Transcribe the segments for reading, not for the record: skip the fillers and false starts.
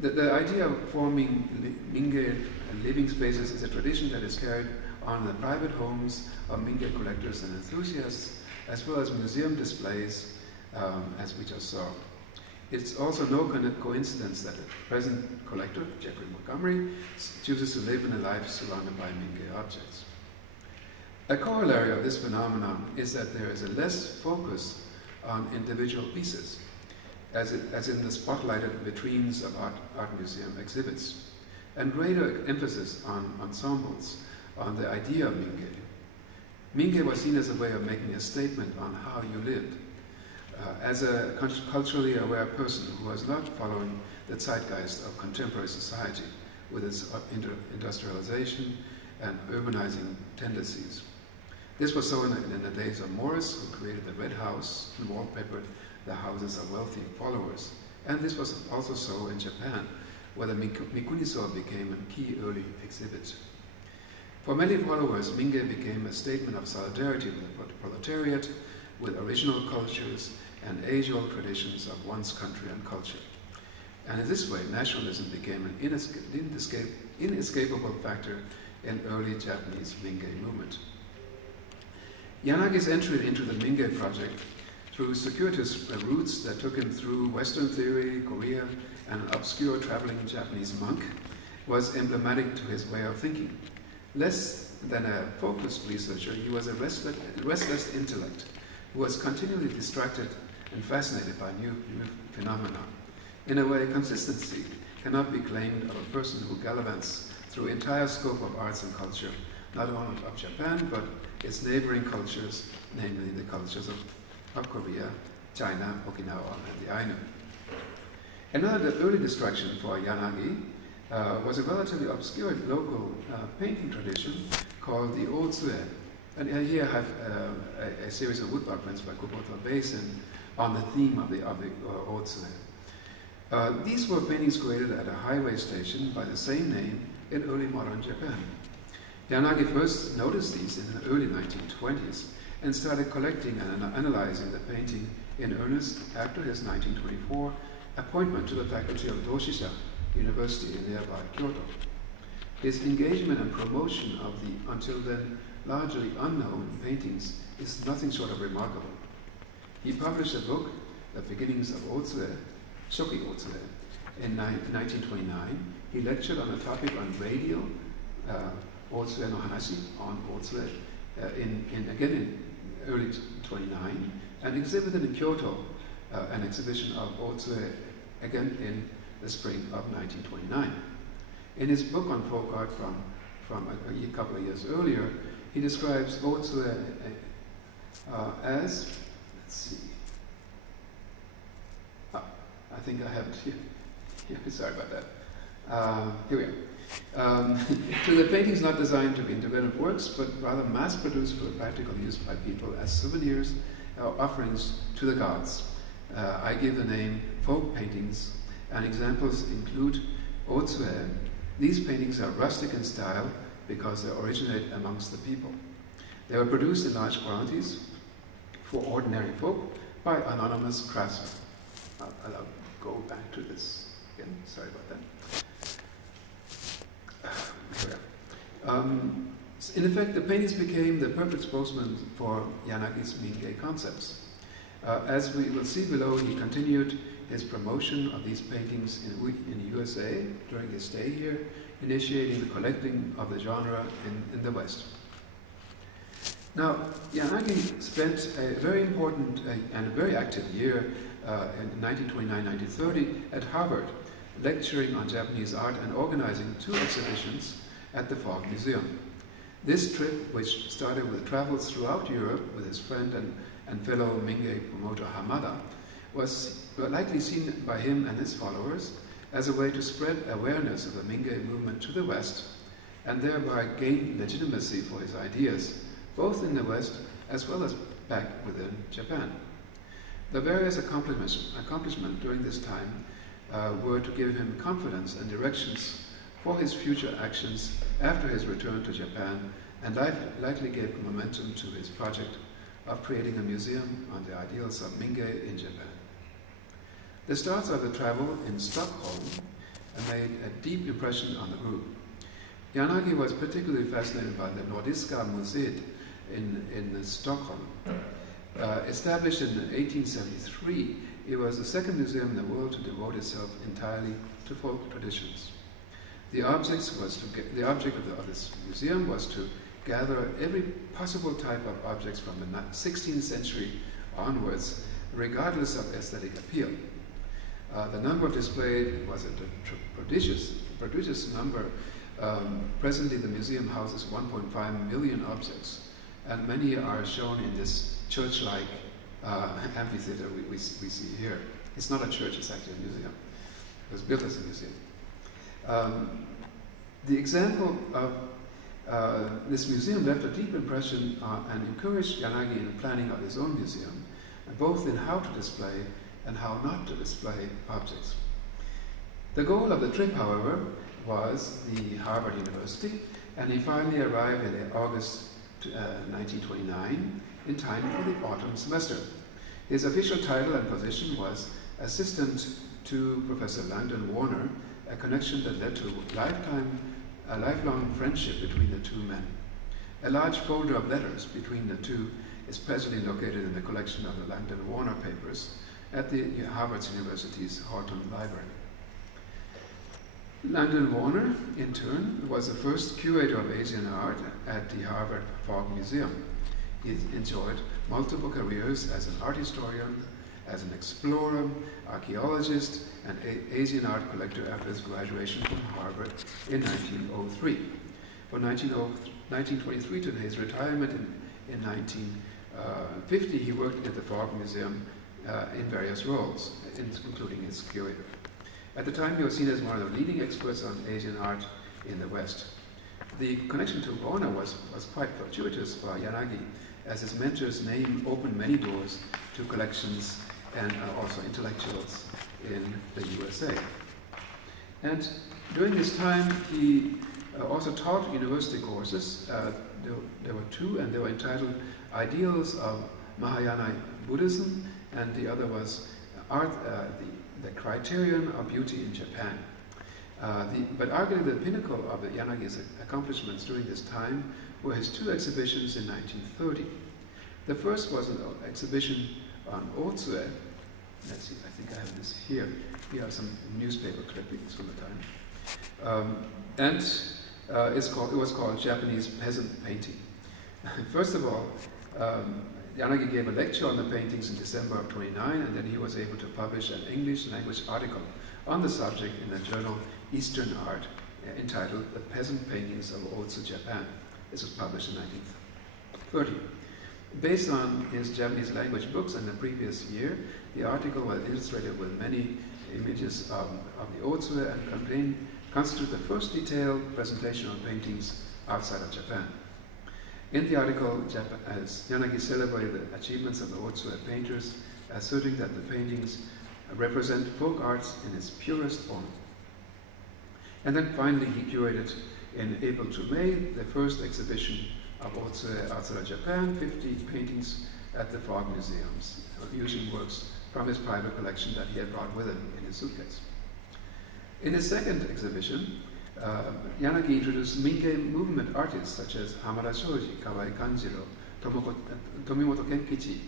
The idea of forming Mingei living spaces is a tradition that is carried on in the private homes of Mingei collectors and enthusiasts, as well as museum displays, as we just saw. It's also no coincidence that the present collector, Jeffrey Montgomery, chooses to live in a life surrounded by Mingei objects. A corollary of this phenomenon is that there is a less focus on individual pieces, as in the spotlighted vitrines of art museum exhibits, and greater emphasis on ensembles, on the idea of Mingei. Mingei was seen as a way of making a statement on how you lived, as a culturally aware person who was not following the zeitgeist of contemporary society with its industrialization and urbanizing tendencies. This was so in the days of Morris, who created the Red House and wallpapered the houses of wealthy followers. And this was also so in Japan, where the Mikuniso became a key early exhibit. For many followers, Mingei became a statement of solidarity with the proletariat, with original cultures and age-old traditions of one's country and culture. And in this way, nationalism became an inescapable factor in early Japanese Mingei movement. Yanagi's entry into the Mingei project through circuitous routes that took him through Western theory, Korea, and an obscure traveling Japanese monk was emblematic to his way of thinking. Less than a focused researcher, he was a restless intellect who was continually distracted and fascinated by new phenomena. In a way, consistency cannot be claimed of a person who gallivants through entire scope of arts and culture, not only of Japan, but its neighboring cultures, namely the cultures of Korea, China, Okinawa, and the Ainu. Another early distraction for Yanagi was a relatively obscure local painting tradition called the Otsue. And here I have a series of woodblock prints by Kubota Basin on the theme of the Otsue. These were paintings created at a highway station by the same name in early modern Japan. Yanagi first noticed these in the early 1920s and started collecting and analyzing the painting in earnest after his 1924 appointment to the faculty of Doshisha University in nearby Kyoto. His engagement and promotion of the until then largely unknown paintings is nothing short of remarkable. He published a book, The Beginnings of Otsue, Shoki Otsue, in 1929. He lectured on a topic on radio, Otsue no Hanashi, on Otsue, again in early 29, and exhibited in Kyoto an exhibition of Otsue again in the spring of 1929. In his book on folk art from a couple of years earlier, he describes Otsue as, let's see, I think I have it here. Sorry about that. Here we are. So the paintings not designed to be independent works, but rather mass-produced for practical use by people as souvenirs or offerings to the gods. I give the name folk paintings, and examples include Otsue. These paintings are rustic in style because they originate amongst the people. They were produced in large quantities for ordinary folk by anonymous craftsmen. I'll go back to this again. Sorry about that. In effect, the paintings became the perfect spokesman for Yanagi's Mingei concepts. As we will see below, he continued his promotion of these paintings in the USA during his stay here, initiating the collecting of the genre in the West. Now, Yanagi spent a very important and a very active year in 1929-1930 at Harvard, lecturing on Japanese art and organizing 2 exhibitions at the Fogg Museum. This trip, which started with travels throughout Europe with his friend and fellow Mingei promoter Hamada, was likely seen by him and his followers as a way to spread awareness of the Mingei movement to the West and thereby gain legitimacy for his ideas, both in the West as well as back within Japan. The various accomplishments during this time were to give him confidence and directions for his future actions after his return to Japan, and likely gave momentum to his project of creating a museum on the ideals of Mingei in Japan. The starts of the travel in Stockholm made a deep impression on the group. Yanagi was particularly fascinated by the Nordiska Museet in Stockholm. Established in 1873, it was the second museum in the world to devote itself entirely to folk traditions. The object of this museum was to gather every possible type of objects from the 16th century onwards, regardless of aesthetic appeal. The number displayed was a prodigious number. Presently, the museum houses 1.5 million objects, and many are shown in this church-like amphitheater we see here. It's not a church, it's actually a museum. It was built as a museum. The example of this museum left a deep impression and encouraged Yanagi in the planning of his own museum, both in how to display and how not to display objects. The goal of the trip, however, was the Harvard University, and he finally arrived in August 1929 in time for the autumn semester. His official title and position was assistant to Professor Langdon Warner, a connection that led to a lifelong friendship between the two men. A large folder of letters between the two is presently located in the collection of the Langdon Warner papers at the Harvard University's Horton Library. Langdon Warner, in turn, was the first curator of Asian art at the Harvard Fogg Museum. He enjoyed multiple careers as an art historian, as an explorer, archaeologist, and Asian art collector after his graduation from Harvard in 1903. From 1923 to his retirement in 1950, he worked at the Fogg Museum in various roles, including as curator. At the time, he was seen as one of the leading experts on Asian art in the West. The connection to Warner was quite fortuitous for Yanagi, as his mentor's name opened many doors to collections and also intellectuals in the USA. And during this time, he also taught university courses. There were two, and they were entitled Ideals of Mahayana Buddhism, and the other was Art, the Criterion of Beauty in Japan. But arguably the pinnacle of Yanagi's accomplishments during this time were his two exhibitions in 1930. The first was an exhibition on Otsue. Let's see, I think I have this here. Here are some newspaper clippings from the time. It was called Japanese Peasant Painting. First of all, Yanagi gave a lecture on the paintings in December of 29, and then he was able to publish an English language article on the subject in the journal Eastern Art, entitled The Peasant Paintings of Otsu, Japan. This was published in 1930. Based on his Japanese language books in the previous year, the article was illustrated with many images of the Otsu and constituted the first detailed presentation of paintings outside of Japan. In the article, as Yanagi celebrated the achievements of the Otsu painters, asserting that the paintings represent folk arts in its purest form. And then finally he curated in April to May the first exhibition of Otsu outside of Japan, 50 paintings at the Fogg Museums, using works from his private collection that he had brought with him in his suitcase. In his second exhibition, Yanagi introduced Mingei movement artists such as Hamada Shoji, Kawai Kanjiro, Tomimoto Kenkichi,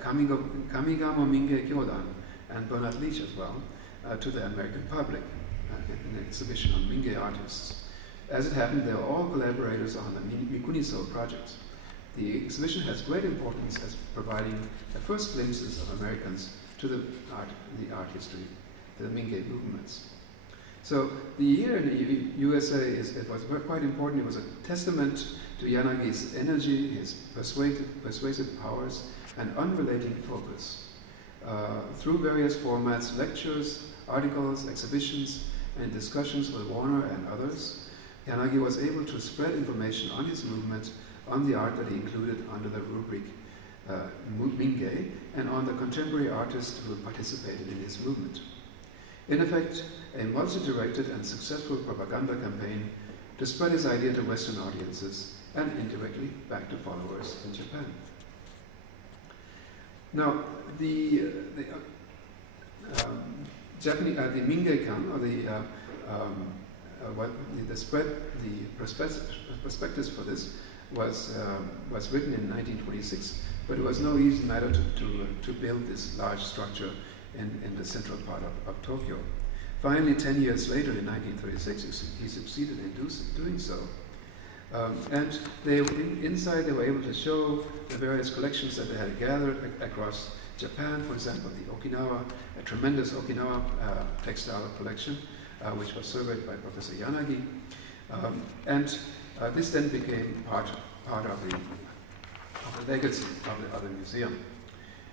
Kamigamo Mingei Kyodan, and Bernard Leach as well, to the American public in an exhibition on Mingei artists. As it happened, they were all collaborators on the Mikuniso project. The exhibition has great importance as providing the first glimpses of Americans to the art history, the Mingei movements. So the year in the USA it was quite important. It was a testament to Yanagi's energy, his persuasive powers, and unrelenting focus. Through various formats, lectures, articles, exhibitions, and discussions with Warner and others, Yanagi was able to spread information on his movement, on the art that he included under the rubric Mingei, and on the contemporary artists who participated in his movement. In effect, a multi-directed and successful propaganda campaign to spread his idea to Western audiences and indirectly back to followers in Japan. Now, the Mingei-kan, or the prospectus for this was written in 1926, but it was no easy matter to build this large structure in the central part of Tokyo. Finally, 10 years later, in 1936, he succeeded in doing so. And inside they were able to show the various collections that they had gathered across Japan, for example, a tremendous Okinawa textile collection, which was surveyed by Professor Yanagi. This then became part of the legacy of the museum.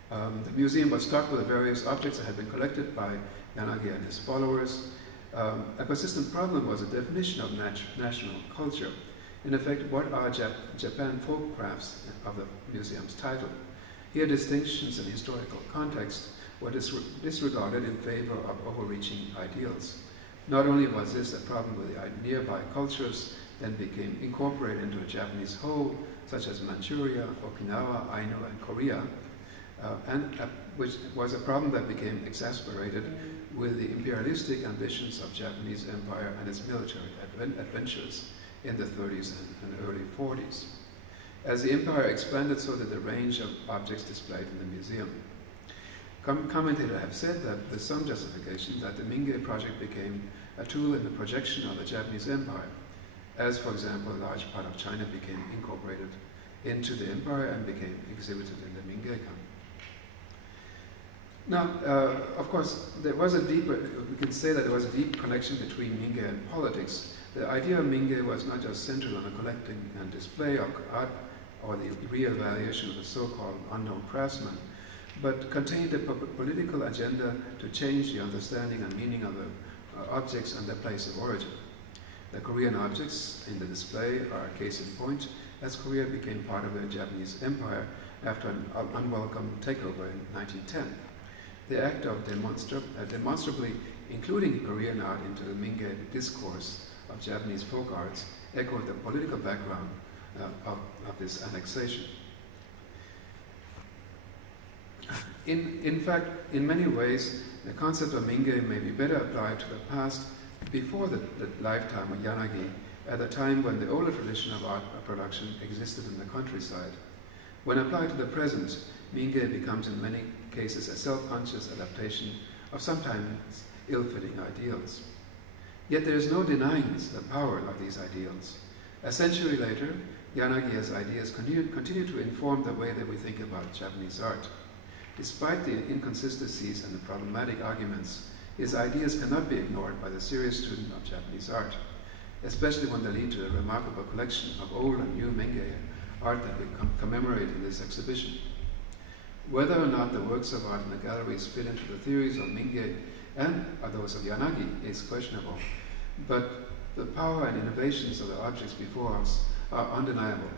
The museum was stocked with the various objects that had been collected by Yanagi and his followers. A persistent problem was the definition of national culture. In effect, what are Japan folk crafts of the museum's title? Here, distinctions in historical context were disregarded in favor of overreaching ideals. Not only was this a problem with the nearby cultures then became incorporated into a Japanese whole, such as Manchuria, Okinawa, Ainu, and Korea, which was a problem that became exacerbated with the imperialistic ambitions of Japanese empire and its military adventures in the 30s and early 40s. As the empire expanded, so did the range of objects displayed in the museum. Commentators have said that there's some justification that the Mingei project became a tool in the projection of the Japanese empire, as, for example, a large part of China became incorporated into the empire and became exhibited in the Mingei-kan. Now, of course, we can say that there was a deep connection between Mingei and politics. The idea of Mingei was not just centered on the collecting and display of art or the re-evaluation of the so-called unknown craftsman, but contained a political agenda to change the understanding and meaning of the objects and their place of origin. The Korean objects in the display are a case in point, as Korea became part of the Japanese empire after an unwelcome takeover in 1910. The act of demonstrably including Korean art into the Mingei discourse of Japanese folk arts echoed the political background of this annexation. In fact, in many ways, the concept of Mingei may be better applied to the past before the lifetime of Yanagi, at a time when the older tradition of art production existed in the countryside. When applied to the present, Mingei becomes in many cases a self-conscious adaptation of sometimes ill-fitting ideals. Yet there is no denying the power of these ideals. A century later, Yanagi's ideas continue to inform the way that we think about Japanese art. Despite the inconsistencies and the problematic arguments, his ideas cannot be ignored by the serious student of Japanese art, especially when they lead to a remarkable collection of old and new Mingei art that we commemorate in this exhibition. Whether or not the works of art in the galleries fit into the theories of Mingei and those of Yanagi is questionable, but the power and innovations of the objects before us are undeniable.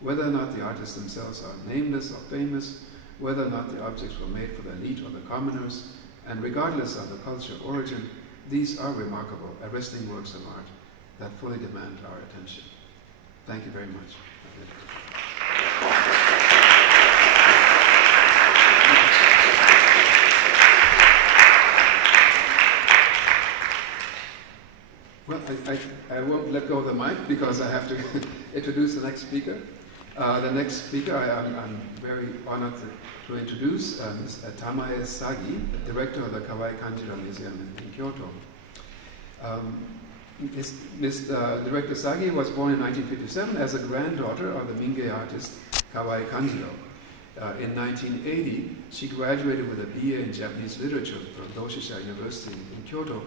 Whether or not the artists themselves are nameless or famous, whether or not the objects were made for the elite or the commoners, and regardless of the cultural origin, these are remarkable, arresting works of art that fully demand our attention. Thank you very much. Well, I won't let go of the mic because I have to introduce the next speaker. The next speaker I'm very honored to introduce, Ms. Tamae Sagi, Director of the Kawai Kanjiro Museum in Kyoto. Ms. Director Sagi was born in 1957 as a granddaughter of the Mingei artist Kawai Kanjiro. In 1980, she graduated with a BA in Japanese literature from Doshisha University in Kyoto,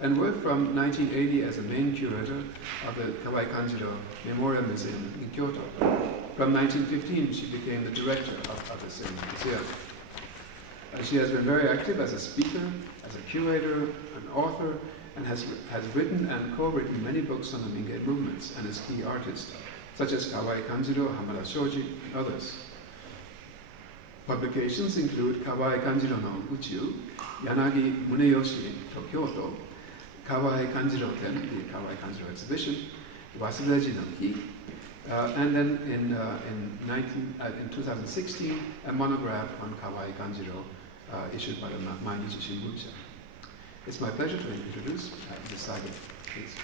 and worked from 1980 as a main curator of the Kawai Kanjiro Memorial Museum in Kyoto. From 1915, she became the director of the same museum. She has been very active as a speaker, as a curator, an author, and has written and co-written many books on the Mingei movements and as key artists, such as Kawai Kanjiro, Hamada Shoji, and others. Publications include Kawai Kanjiro no Uchiu, Yanagi Muneyoshi in Kyoto, Kawai Kanjiro Ten, the Kawai Kanjiro exhibition, Wasureji no Ki, and then in 2016, a monograph on Kawai Kanjiro issued by the Mainichi Shimbuncha. It's my pleasure to introduce the saga, please.